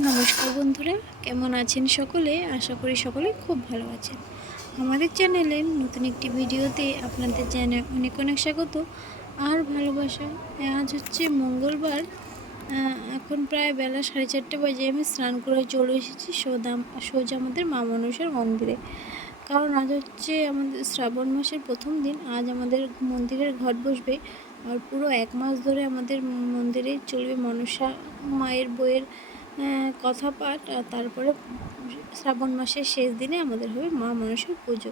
নমস্কার বন্ধুরা, কেমন আছেন সকলে? আশা করি সকলে খুব ভালো আছেন। আমাদের চ্যানেলে নতুন একটি ভিডিওতে আপনাদের জানাই অনেক অনেক স্বাগত আর ভালোবাসা। আজ হচ্ছে মঙ্গলবার। এখন প্রায় বেলা 4:30 বাজে। আমি স্নান করে চলে এসেছি সোজা আমাদের মা মনসার মন্দিরে। কারণ আজ হচ্ছে আমাদের শ্রাবণ মাসের প্রথম দিন। আজ আমাদের মন্দিরের ঘট বসবে আর পুরো 1 মাস ধরে আমাদের মন্দিরে চলবে মনসা মায়ের বইয়ের কথা পাঠ। আর তারপরে শ্রাবণ মাসের শেষ দিনে আমাদের হবে মা মনসার পুজো।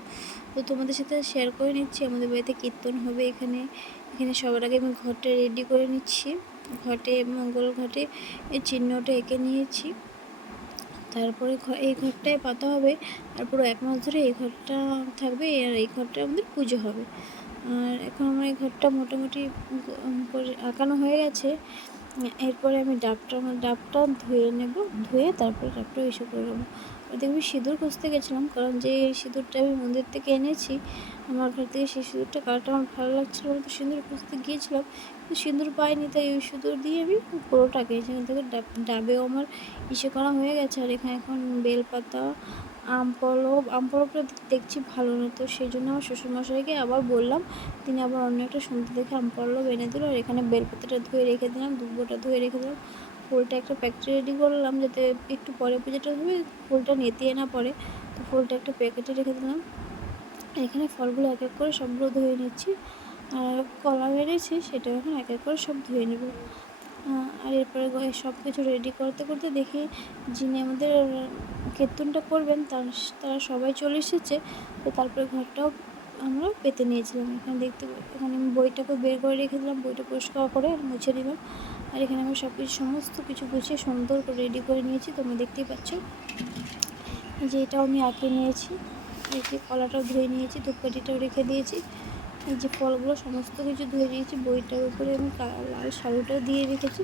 তো তোমাদের সাথে শেয়ার করে নিচ্ছি। আমাদের বাড়িতে কীর্তন হবে এখানে। সবার আগে আমি ঘরটা রেডি করে নিচ্ছি। মঙ্গল ঘটে এই চিহ্নটা এঁকে নিয়েছি। তারপরে এই ঘরটায় পাতা হবে আর পুরো 1 মাস ধরে এই ঘরটা থাকবে আর এই ঘরটা আমাদের পুজো হবে। আর এখন আমার এই ঘরটা মোটামুটি আঁকানো হয়ে গেছে। এরপরে আমি ডাবটা ধুয়ে নেব, ধুয়ে তারপরে ডাবটা ইস্যু করে নেবো। দেখবি সিঁদুর খুঁজতে গেছিলাম, কারণ যে সিঁদুরটা আমি মন্দির থেকে এনেছি আমার ঘর থেকে, সেই সিঁদুরটা কালারটা আমার ভালো লাগছিলো বলে তো সিঁদুর খুঁজতে গিয়েছিলাম, কিন্তু সিঁদুর পাইনি। তাই ওই সিঁদুর দিয়ে আমি পুরোটা এঁকেছি। এখান থেকে ডাবেও আমার ইসে করা হয়ে গেছে। আর এখানে এখন বেলপাতা, আমপলবটা দেখছি ভালো না, তো সেই জন্য আমার শ্বশুরমশাইকে আবার বললাম। তিনি আবার অন্য একটা সুন্দর দেখে আমপলব এনে দিল। আর এখানে বেলপাতাটা ধুয়ে রেখে দিলাম, দুব্বোটা ধুয়ে রেখে দিলাম। ফুলটা একটা প্যাকেটে রেডি করলাম, যাতে একটু পরে পুজোটা হবে ফুলটা নেতিয়ে না পড়ে। তো ফুলটা একটা প্যাকেটে রেখে দিলাম। এখানে ফলগুলো এক এক করে সবগুলো ধুয়ে নিচ্ছি। আর কলা বেড়েছি, সেটাও এখন এক এক করে সব ধুয়ে নেব। আর এরপরে সব কিছু রেডি করতে করতে দেখি যিনি আমাদের কীর্তনটা করবেন তারা সবাই চলে এসেছে। তো তারপরে ঘরটাও আমরা পেতে নিয়েছিলাম। এখানে আমি বইটাকে বের করে রেখে দিলাম, বইটা পরিষ্কার করে মুছে দিলাম। আর এখানে আমি সমস্ত কিছু গুছিয়ে সুন্দর করে রেডি করে নিয়েছি, তোমরা দেখতেই পাচ্ছ। যে এটাও আমি আঁকে নিয়েছি, এই যে কলাটাও ধুয়ে নিয়েছি, ধূপকাঠিটাও রেখে দিয়েছি। এই যে ফলগুলো সমস্ত কিছু ধুয়ে দিয়েছি, বইটার উপরে আমি লাল শাড়িটাও দিয়ে রেখেছি।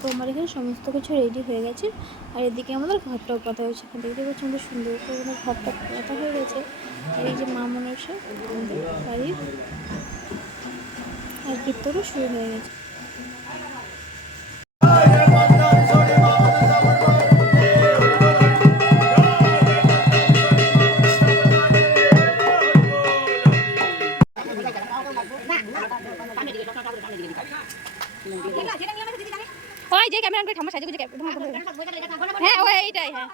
তো আমার এখানে সমস্ত কিছু রেডি হয়ে গেছে। আর এদিকে আমাদের ঘরটাও পাতা হয়েছে। এখানে দেখতে পাচ্ছি আমাদের সুন্দর করে আমার ঘরটা পাতা হয়ে গেছে। আর এই যে মা মনসা আমাদের বাড়ির আর কীর্তনও শুরু হয়ে গেছে। ওই যে ক্যামেরা করে ঠাম্মা সাইজে হ্যাঁ ওই এইটাই হ্যাঁ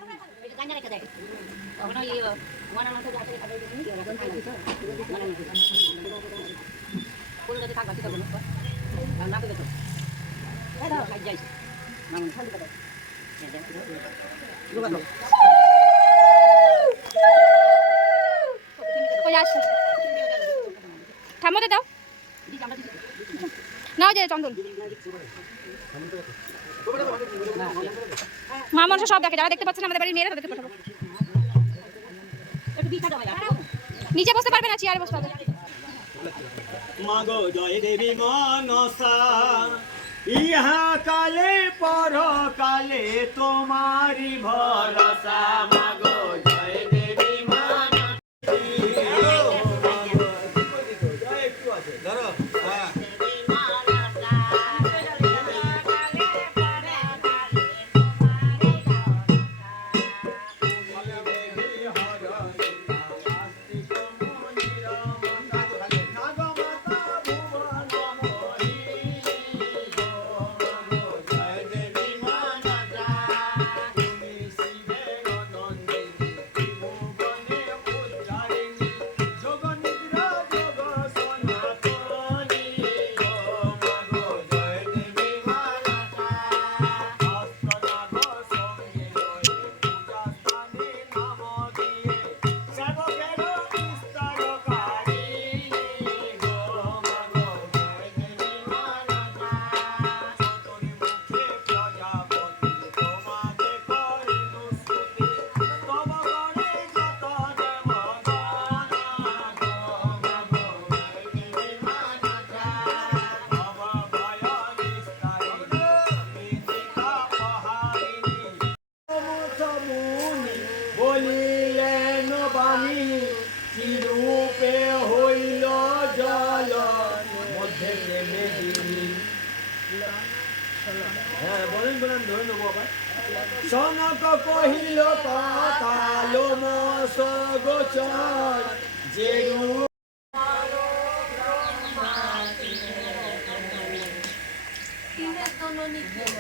ঠাম্মাতে দাও নাও যে চন্দন মা মনসা সব দেখে, যারা দেখতে পাচ্ছেন আমাদের বাড়ির মেয়েরা তাদেরকে পাঠাবো। নিচে বসতে পারবে না, চেয়ারে বসতে হবে। মাগো জয় দেবী মনসা, ইহা কালে পর কালে তোমারি ভরসা। মাগো জয় দেবী মনসা। হ্যাঁ বলেন বলেন ধরে নেবো আবার। সনক কহিল কথা লোমস গোচর যে রূপ তিনের জন্য নিখেল